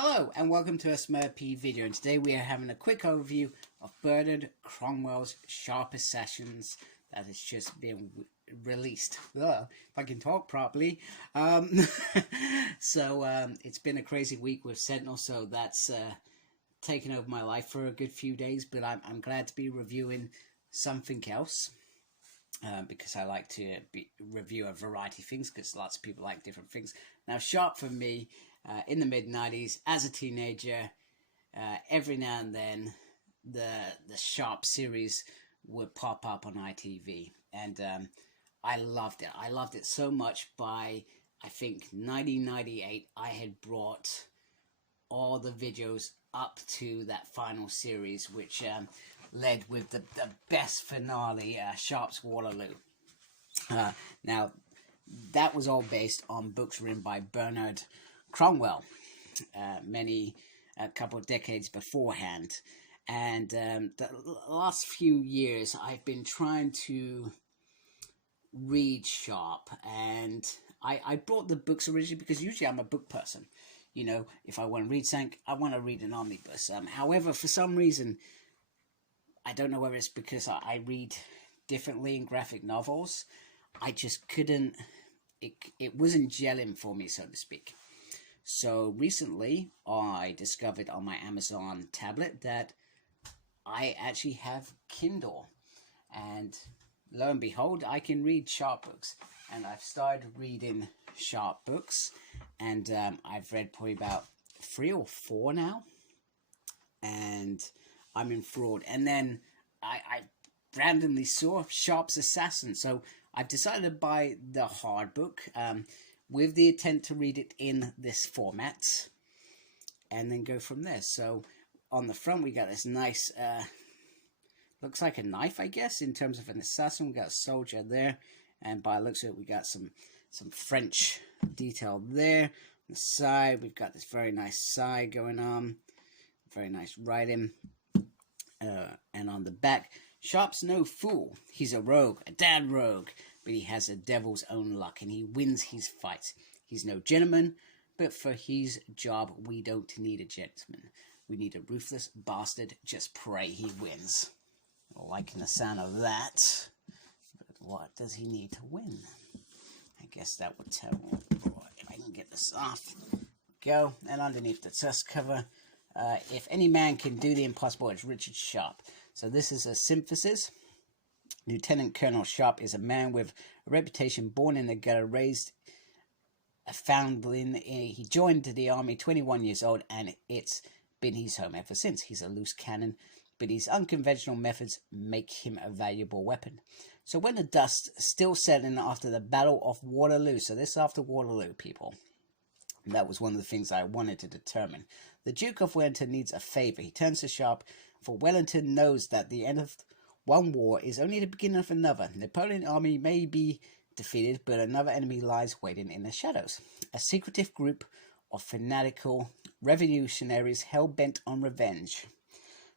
Hello and welcome to a Sharpe video, and today we are having a quick overview of Bernard Cornwell's Sharpe Sassasin that has just been released. Ugh, if I can talk properly. It's been a crazy week with Sentinel, so that's taken over my life for a good few days, but I'm glad to be reviewing something else. Because I like to review a variety of things, because lots of people like different things. Now, Sharpe for me, in the mid-90s, as a teenager, every now and then, the Sharpe series would pop up on ITV, and I loved it. I loved it so much. By, I think, 1998, I had brought all the videos up to that final series, which led with the best finale, Sharpe's Waterloo. Now, that was all based on books written by Bernard Cornwell, a couple of decades beforehand. And the last few years, I've been trying to read Sharpe, and I bought the books originally because usually I'm a book person. You know, if I want to read something, I want to read an omnibus. However, for some reason, I don't know whether it's because I read differently in graphic novels. I just couldn't, it wasn't gelling for me, so to speak. So recently, I discovered on my Amazon tablet that I actually have Kindle. And lo and behold, I can read Sharpe books. And I've started reading Sharpe books. And I've read probably about 3 or 4 now. And I'm enthralled. And then I randomly saw Sharpe's Sassasin, so I've decided to buy the hard book with the intent to read it in this format and then go from there. So on the front we got this nice, looks like a knife, I guess, in terms of an assassin. We got a soldier there, and by the looks of it we got some French detail there. On the side we've got this very nice side going on, very nice writing. And on the back, Sharpe's no fool. He's a rogue, a damn rogue, but he has a devil's own luck, and he wins his fights. He's no gentleman, but for his job, we don't need a gentleman. We need a ruthless bastard. Just pray he wins. Liking the sound of that. But what does he need to win? I guess that would tell me. If I can get this off. Go. And underneath the test cover, if any man can do the impossible, it's Richard Sharpe. So this is a synthesis. Lieutenant Colonel Sharpe is a man with a reputation, born in the gutter, raised a foundling. He joined the army 21 years old, and it's been his home ever since. He's a loose cannon, but his unconventional methods make him a valuable weapon. So when the dust still settling after the Battle of Waterloo, so this is after Waterloo, people. That was one of the things I wanted to determine. The Duke of Wellington needs a favour. He turns to Sharpe, for Wellington knows that the end of one war is only the beginning of another. The Napoleon army may be defeated, but another enemy lies waiting in the shadows. A secretive group of fanatical revolutionaries hell-bent on revenge.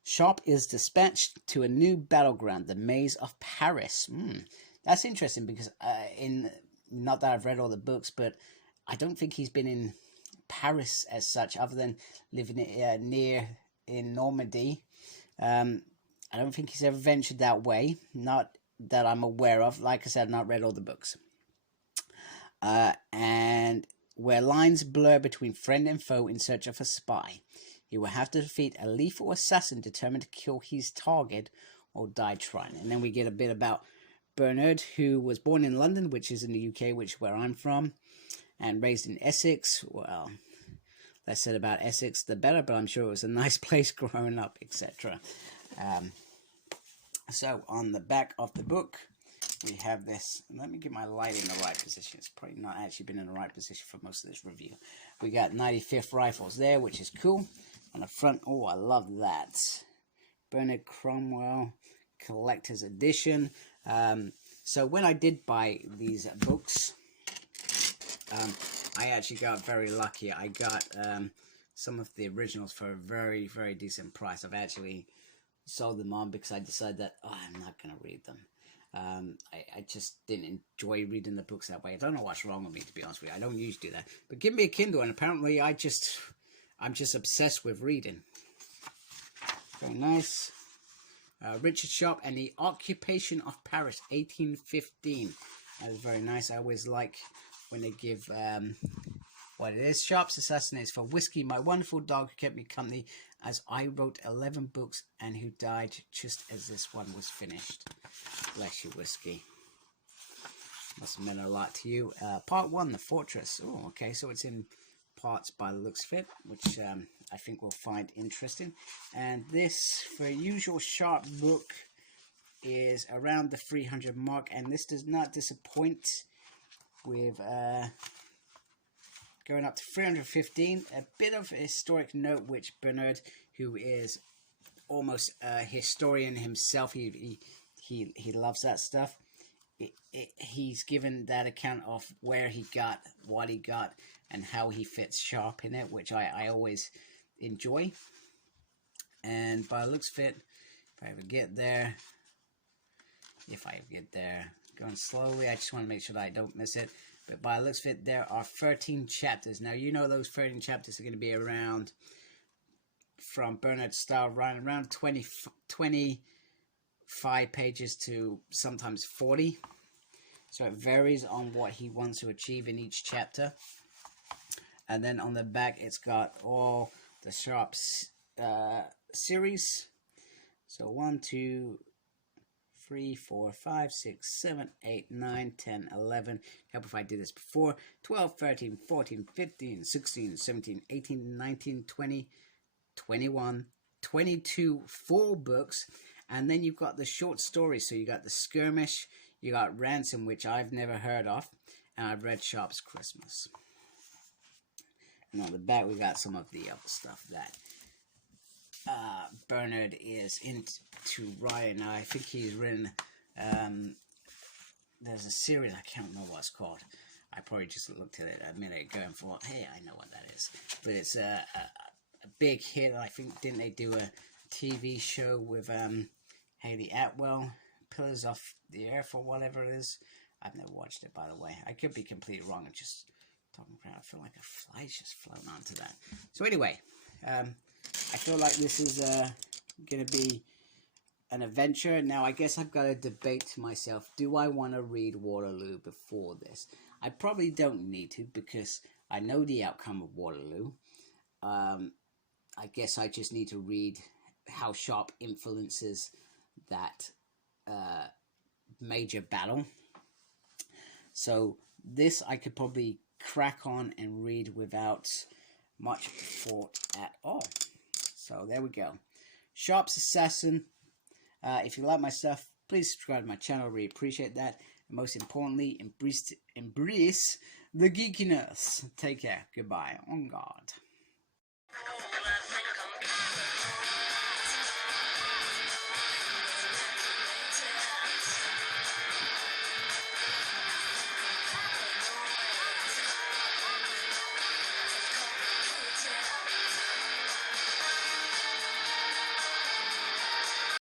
Sharpe is dispatched to a new battleground, the Maze of Paris. That's interesting, because not that I've read all the books, but I don't think he's been in Paris as such, other than living near in Normandy. I don't think he's ever ventured that way, not that I'm aware of. Like I said, I've not read all the books. And where lines blur between friend and foe in search of a spy, he will have to defeat a lethal assassin determined to kill his target or die trying. And then we get a bit about Bernard, who was born in London, which is in the UK, which is where I'm from, and raised in Essex. Well, less said about Essex, the better, but I'm sure it was a nice place growing up, etc. So on the back of the book, we have this. Let me get my light in the right position. It's probably not actually been in the right position for most of this review. We got 95th rifles there, which is cool. On the front, oh, I love that. Bernard Cornwell Collector's Edition. So when I did buy these books, I actually got very lucky. I got some of the originals for a very, very decent price. I've actually sold them on because I decided that, I'm not going to read them. I just didn't enjoy reading the books that way. I don't know what's wrong with me, to be honest with you. I don't usually do that. But give me a Kindle, and apparently I I'm just obsessed with reading. Very nice. Richard Sharpe and the Occupation of Paris, 1815. That is very nice. I always like when they give what it is. Sharpe's Assassin is for whiskey, my wonderful dog who kept me company as I wrote 11 books and who died just as this one was finished. Bless you, whiskey. Must have meant a lot to you. Part 1, The Fortress. Oh, okay, so it's in parts by the looks of it, which I think we'll find interesting. And this, for usual Sharpe book, is around the 300 mark, and this does not disappoint with going up to 315. A bit of a historic note, which Bernard, who is almost a historian himself, he loves that stuff. He's given that account of where he got, what he got, and how he fits Sharpe in it, which I always enjoy. And by the looks of it, if I ever get there, going slowly, I just want to make sure that I don't miss it. But by the looks of it, there are 13 chapters. Now, you know those 13 chapters are going to be around, from Bernard's style, around 25 pages to sometimes 40. So it varies on what he wants to achieve in each chapter. And then on the back, it's got all the Sharpe series. So 1, 2, 3, 4, 5, 6, 7, 8, 9, 10, 11. Help if I did this before. 12, 13, 14, 15, 16, 17, 18, 19, 20, 21, 22 full books. And then you've got the short stories. So you got The Skirmish, you got Ransom, which I've never heard of, and I've read Sharpe's Christmas. And on the back, we got some of the other stuff that Bernard is into writing. Now, I think he's written, there's a series, I can't remember what it's called. I probably just looked at it a minute ago and thought, hey, I know what that is. But it's a big hit. I think, didn't they do a TV show with Haley Atwell, Pillars of the Earth or whatever it is? I've never watched it, by the way. I could be completely wrong. I'm just talking about, I feel like a fly's just flown onto that. So anyway, I feel like this is going to be an adventure. Now, I guess I've got to debate to myself, do I want to read Waterloo before this? I probably don't need to, because I know the outcome of Waterloo. I guess I just need to read how Sharpe influences that major battle. So this I could probably crack on and read without much thought at all. So there we go. Sharpe's Assassin. If you like my stuff, please subscribe to my channel. I really appreciate that. And most importantly, embrace the geekiness. Take care. Goodbye. On guard.